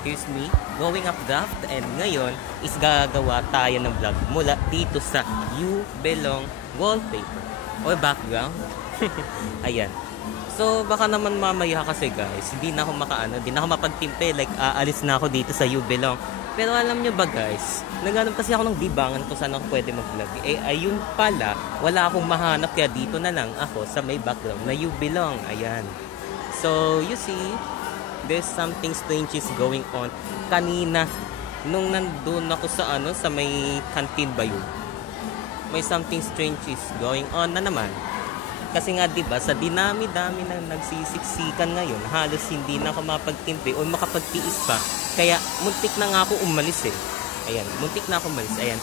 Here's me, going up draft, and ngayon is gagawa tayo ng vlog mula dito sa You Belong wallpaper or background. Ayan. So baka naman mamaya kasi guys, hindi na ako hindi na ako mapagtimpe, like aalis na ako dito sa You Belong. Pero alam nyo ba guys, naghanap kasi ako ng dibangan kung saan ako pwede mag-vlog. Eh ayun pala, wala akong mahanap, kaya dito na lang ako sa may background na You Belong. Ayan. So you see, there's something strange is going on. Kanina, nung nandun ako sa sa may canteen ba yun? May something strange is going on na naman. Kasi nga 'di ba, sa dinami-dami na nagsisiksikan ngayon, halos hindi na ako mapagtimpi o makapagtiis pa. Kaya muntik na nga ako umalis eh. Ayan, muntik na ako umalis. Ayan.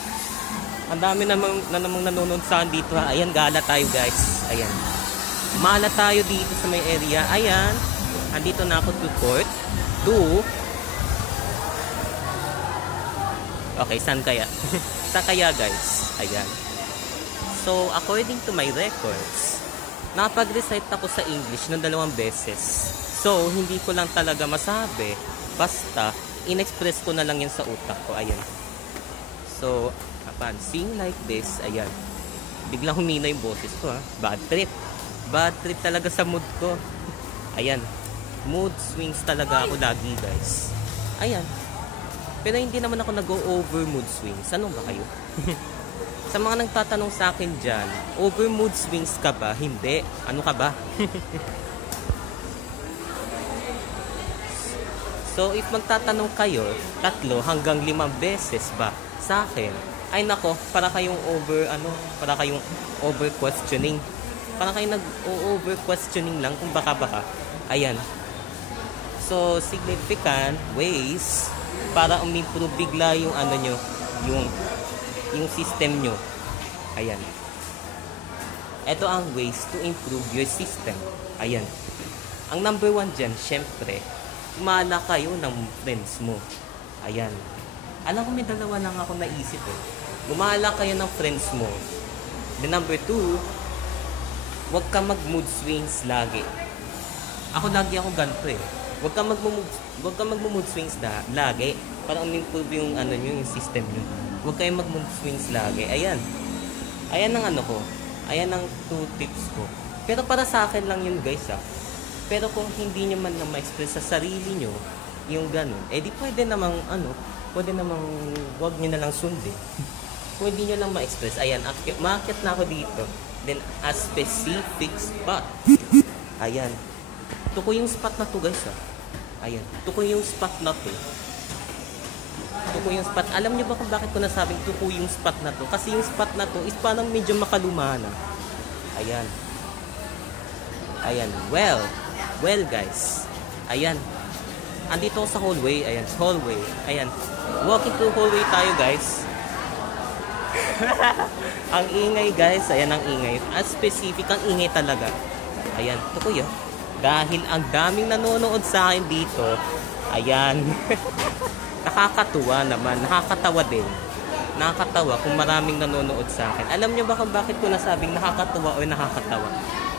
Ang dami namang nanonood sa dito ha. Ayan, gala tayo guys. Ayan. Mala tayo dito sa may area. Ayan. Andito na ako to court. Okay, saan kaya? Saan kaya guys? Ayan. So, according to my records, napag-recite ako sa English ng 2 beses. So, hindi ko lang talaga masabi. Basta, in-express ko na lang yan sa utak ko. Ayan. So, sing like this. Ayan. Biglang humina yung boses ko ha. Bad trip. Bad trip talaga sa mood ko. Ayan. Mood swings talaga ako lagi guys. Ayan. Pero hindi naman ako nag-over mood swings. Ano ba kayo? Sa mga nagtatanong sa akin dyan, over mood swings ka ba? Hindi. Ano ka ba? So, if magtatanong kayo, 3 hanggang 5 beses ba sa akin, ay nako, para kayong para kayong over questioning. Para kayong nag-over questioning lang kung baka. Ayan. So, significant ways para umimprove bigla yung nyo, yung system nyo. Ayan. Ito ang ways to improve your system. Ayan. Ang number 1 dyan, syempre, umala kayo ng friends mo. Ayan. Alam ko may 2 lang ako naisip eh. Gumala kayo ng friends mo. The number 2, huwag ka mag-mood swings lagi. Ako lagi ako ganito eh. Huwag ka mag-mood swings lagi para umimprove yung yung system nyo. Huwag kayong mag-mood swings lagi. Ayan. Ayan ang ko. Ayan ang 2 tips ko. Pero para sa akin lang yun guys ah. Pero kung hindi nyo man na ma-express sa sarili nyo yung ganun, eh di pwede namang wag nyo na lang sundin. Kung hindi nyo lang ma-express, ayan, maakyat na ako dito. Then, a specific spot. Ayan. Ito ko yung spot na to guys ah. Ayan. Ito ko yung spot na to. Ito ko yung spot. Alam niyo ba kung bakit ko nasabing ito ko yung spot na to? Kasi yung spot na to is parang medyo makaluma na. Ayan. Ayan. Well guys. Ayan. Andito ako sa hallway. Ayan. Hallway. Ayan. Walking through hallway tayo guys. Ang ingay guys. Ayan ang ingay. As specific ang ingay talaga. Ayan. Ito ko yun. Dahil ang daming nanonood sa akin dito. Ayan. Nakakatuwa naman. Nakakatawa din. Nakakatawa kung maraming nanonood sa akin. Alam niyo ba kung bakit ko nasabing nakakatuwa o nakakatawa?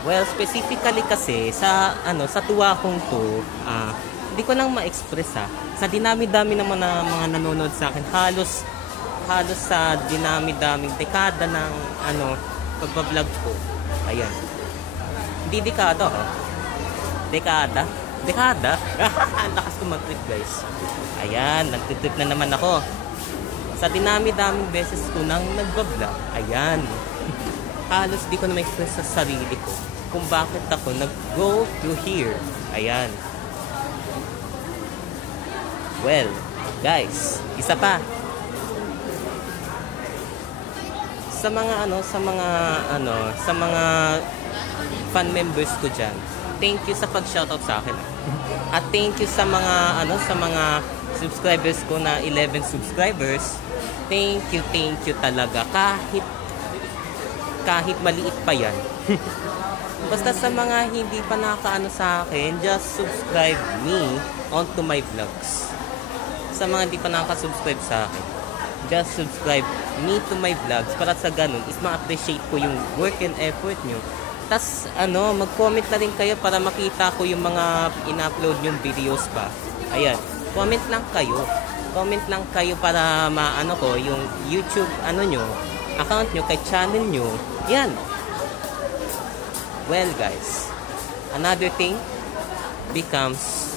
Well, specifically kasi sa tuwa kong to, hindi ko lang ma-express sa dinami-dami naman na mga nanonood sa akin. Halos sa dinami-daming dekada ng pagbablog ko. Ayan. Hindi dekada Dekada? Ang lakas ko mag-trip guys. Ayan, nag-trip na naman ako. Sa dinami-daming beses ko nang nagbablog. Ayan. Halos di ko na ma-express sa sarili ko kung bakit ako nag-go to here. Ayan. Well, guys, isa pa. Sa mga fan members ko dyan, thank you sa pag-shoutout sa akin. At thank you sa mga subscribers ko na 11 subscribers. Thank you talaga. Kahit maliit pa yan. Basta sa mga hindi pa sa akin, just subscribe me onto my vlogs. Sa mga hindi pa nakaka-subscribe sa akin, just subscribe me to my vlogs para sa ganun is ma-appreciate ko yung work and effort nyo. Tas mag-comment na rin kayo para makita ko yung mga in-upload yung videos pa. Ayan. comment lang kayo. Comment lang kayo para maano ko yung YouTube account nyo, kay channel nyo. Yan. Well guys, another thing becomes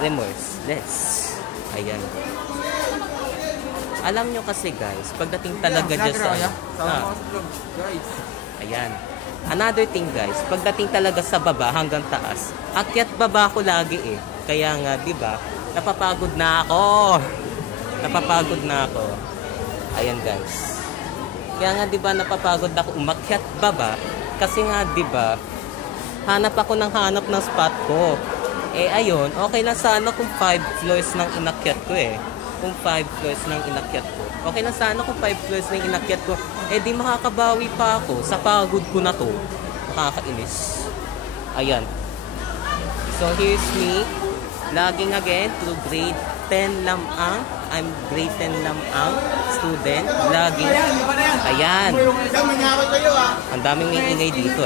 remorseless. Ayan. Alam nyo kasi guys, pagdating talaga dyan sa ayan. Another thing guys, pagdating talaga sa baba hanggang taas, akyat baba ko lagi eh. Kaya nga, di ba? Napapagod na ako. Ayan guys. Kaya nga, di ba, napapagod ako umakyat baba kasi nga, di ba, hanap ako ng spot ko. Eh ayun, okay lang sana kung 5 floors nang inakyat ko eh. Kung 5 floors nang inakyat ko. Okay lang sana kung 5 floors nang inakyat ko. Eh di makakabawi pa ako sa pagod ko na to. Nakakainis. Ayan. So here's me. Vlogging again through grade 10 lamang. I'm grade 10 lamang student. Vlogging. Ayan. Ang daming may ingay dito.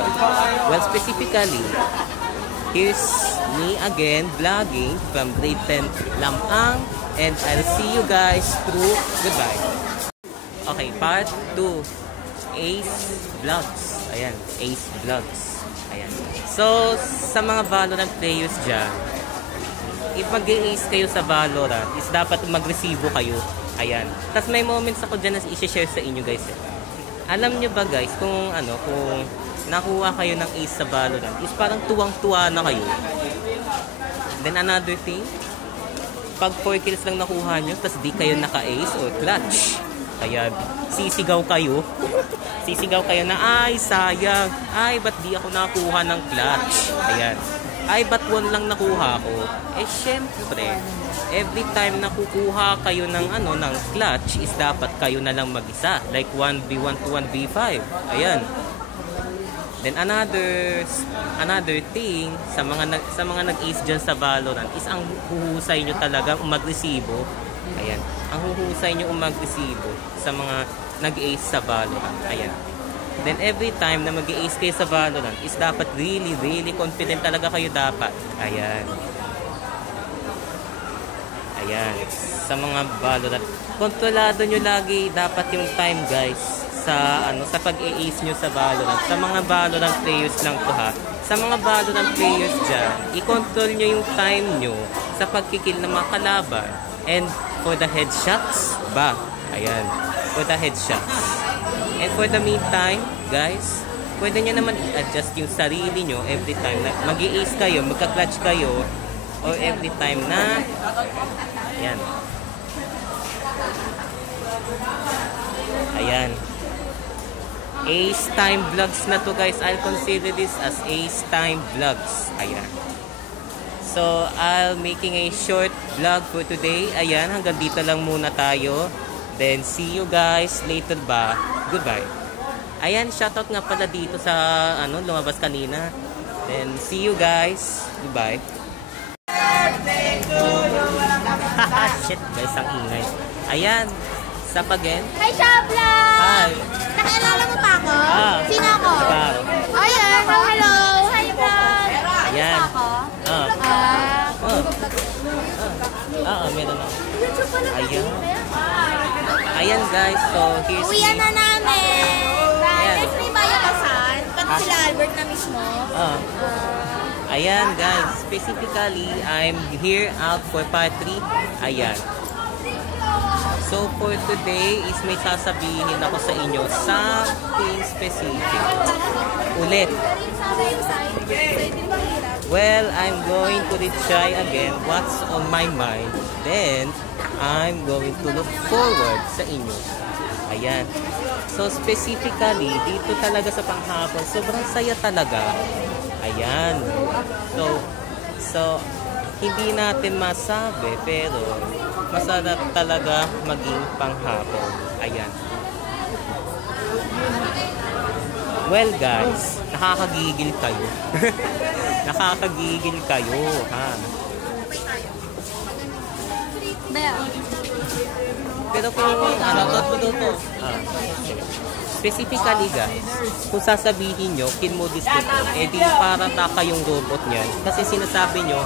Well, specifically, here's me again vlogging from grade 10 lamang. And I'll see you guys through. Goodbye. Okay, part 2. Ace Vlogs. Ayan, Ace Vlogs. Ayan. So, sa mga Valorant players dyan, if mag-ace kayo sa Valorant, is dapat mag-resibo kayo. Ayan. Tapos may moments ako dyan na i-share sa inyo guys. Alam nyo ba guys, kung nakuha kayo ng ace sa Valorant, is parang tuwang-tuwa na kayo. Then another thing, pag 4 kills lang nakuha nyo, tapos di kayo naka-ace or clutch. Ayan. Sisigaw kayo. Sisigaw kayo na, ay sayang. Ay, ba't di ako nakuha ng clutch? Ayan. Ay, ba't 1 lang nakuha ko? Eh, syempre, every time nakukuha kayo ng clutch, is dapat kayo na lang mag-isa. Like 1v1 to 1v5. Ayan. Then another thing sa mga nag-ace diyan sa Valorant is ang huhusay nyo talaga mag-resibo. Ayan. Ang huhusay nyo mag-resibo sa mga nag-ace sa Valorant. Ayan. Then every time na mag-ace kayo sa Valorant is dapat really confident talaga kayo dapat. Ayan. Ayan. Sa mga Valorant, kontrolado nyo lagi dapat yung time guys. Sa pag-i-ace nyo sa Valorant. Sa mga Valorant players lang to ha. Sa mga Valorant players dyan, i-control nyo yung time nyo sa pagkikil ng mga kalaban. And for the headshots ba? Ayan. For the headshots. And for the meantime, guys, pwede nyo naman i-adjust yung sarili nyo every time na mag-i-ace kayo, magka-clutch kayo, or every time na ayan. Ayan. Ace Time Vlogs na to guys. I'll consider this as Ace Time Vlogs. Ayan. So, I'll making a short vlog for today. Ayan, hanggang dito lang muna tayo. Then, see you guys later ba? Goodbye. Ayan, shoutout nga pala dito sa lumabas kanina. Then, see you guys. Goodbye. Shit guys, ang ingay. Ayan, stop again. Hi, Shabla! Hi. Nakilala mo pa ako? Sino ako? Ikaw. Ayan, hello! Hi, vlog! Ayan. Meron na. Ayan. Ayan guys, so here's uwian na namin! Next may bayakasan. Pati sila Albert na mismo. Ayan guys, specifically, I'm here out for part 3. Ayan. So for today is may sasabihin ako sa inyo something specific. Ulit. Well, I'm going to retry again what's on my mind. Then, I'm going to look forward sa inyo. Ayan. So specifically, dito talaga sa panghapon, sobrang saya talaga. Ayan. So hindi natin masabi, pero masarap talaga maging panghapon. Ayan. Well guys, nakakagigil kayo. Nakakagigil kayo, ha? Pero kung specifically guys, kung sasabihin nyo, kinmodis ko, eh di para na kayong robot niyan. Kasi sinasabi nyo,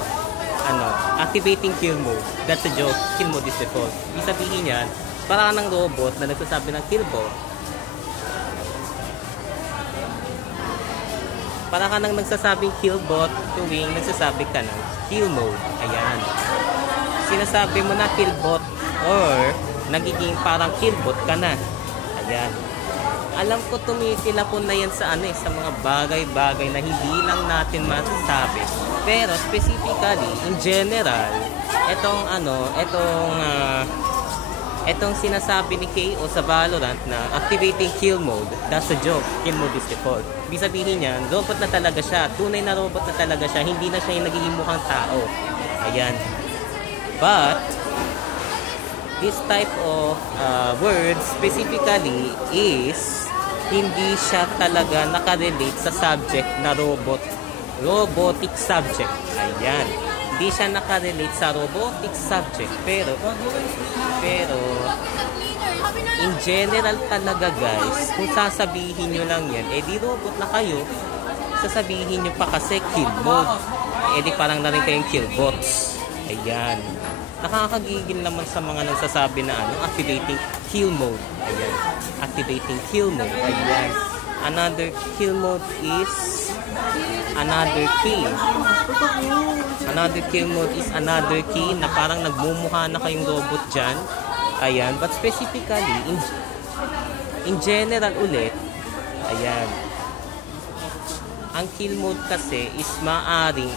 activating kill mode. That's a joke. Kill mode is default. Ibig sabihin yan, para ka ng robot na nagsasabi ng kill bot. Para ka nang nagsasabing kill bot tuwing nagsasabi ka ng kill mode. Ayan. Sinasabi mo na kill bot or nagiging parang kill bot ka na. Ayan. Alam ko tumitilapon na yan sa sa mga bagay-bagay na hindi lang natin masasabi. Pero specifically, in general, etong sinasabi ni KO sa Valorant na activating kill mode, that's a joke. Kill mode is default. Ibig sabihin niyan, robot na talaga siya. Tunay na robot na talaga siya. Hindi na siya yung nagiging mukhang tao. Ayan. But, this type of words specifically is hindi siya talaga nakarelate sa subject na robotic subject. Ayan. Hindi siya nakarelate sa robotic subject. Pero, in general talaga guys, kung sasabihin nyo lang yan, di robot na kayo, sasabihin nyo pa kasi kill mode. Di parang na rin kayong kill bots. Ayan. Nakakagigil naman sa mga nagsasabi na activating kill mode. Ayan. Activating kill mode. Ayan. Another kill mode is another key. Another kill mode is another key na parang nagmumukha na kayong robot dyan. Ayan. But specifically, in general ulit, ayan. Ang kill mode kasi is maaring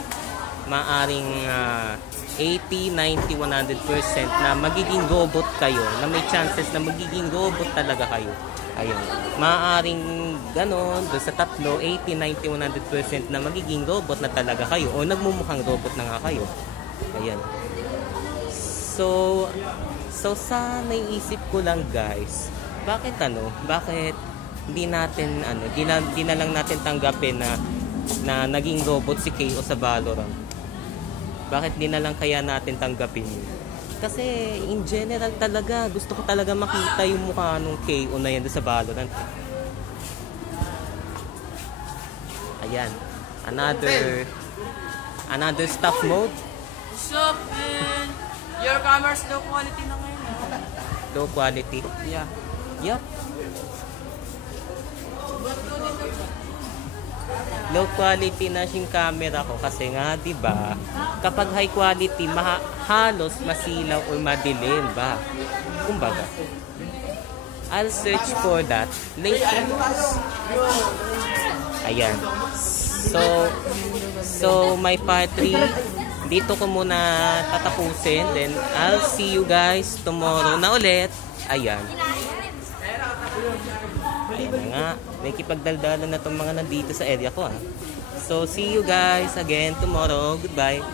80, 90, 100% na magiging robot kayo, na may chances na magiging robot talaga kayo. Ayun. Maaring ganon, doon sa tatlo, 80, 90, 100% na magiging robot na talaga kayo o nagmumukhang robot na nga kayo. Ayan. So sa naisip ko lang guys, bakit hindi natin di na lang natin tanggapin na naging robot si KO sa Valorant. Bakit di na lang kaya natin tanggapin yun? Kasi in general talaga, gusto ko talaga makita yung mukha nung KO na yan doon sa Valorant. Ayan. Another stuff mode. What's up, man? Your camera's low quality na ngayon. Low quality. Yeah. Yup. Low quality na yung camera ko kasi nga, di ba? Kapag high quality, halos masilaw o madilim ba? Kumbaga. I'll search for that later. Ayan. So my part 3, dito ko muna tatapusin. Then, I'll see you guys tomorrow na ulit. Ayan. Ayan na nga. May kipagdaldalan na itong mga nandito sa area ko. So, see you guys again tomorrow. Goodbye.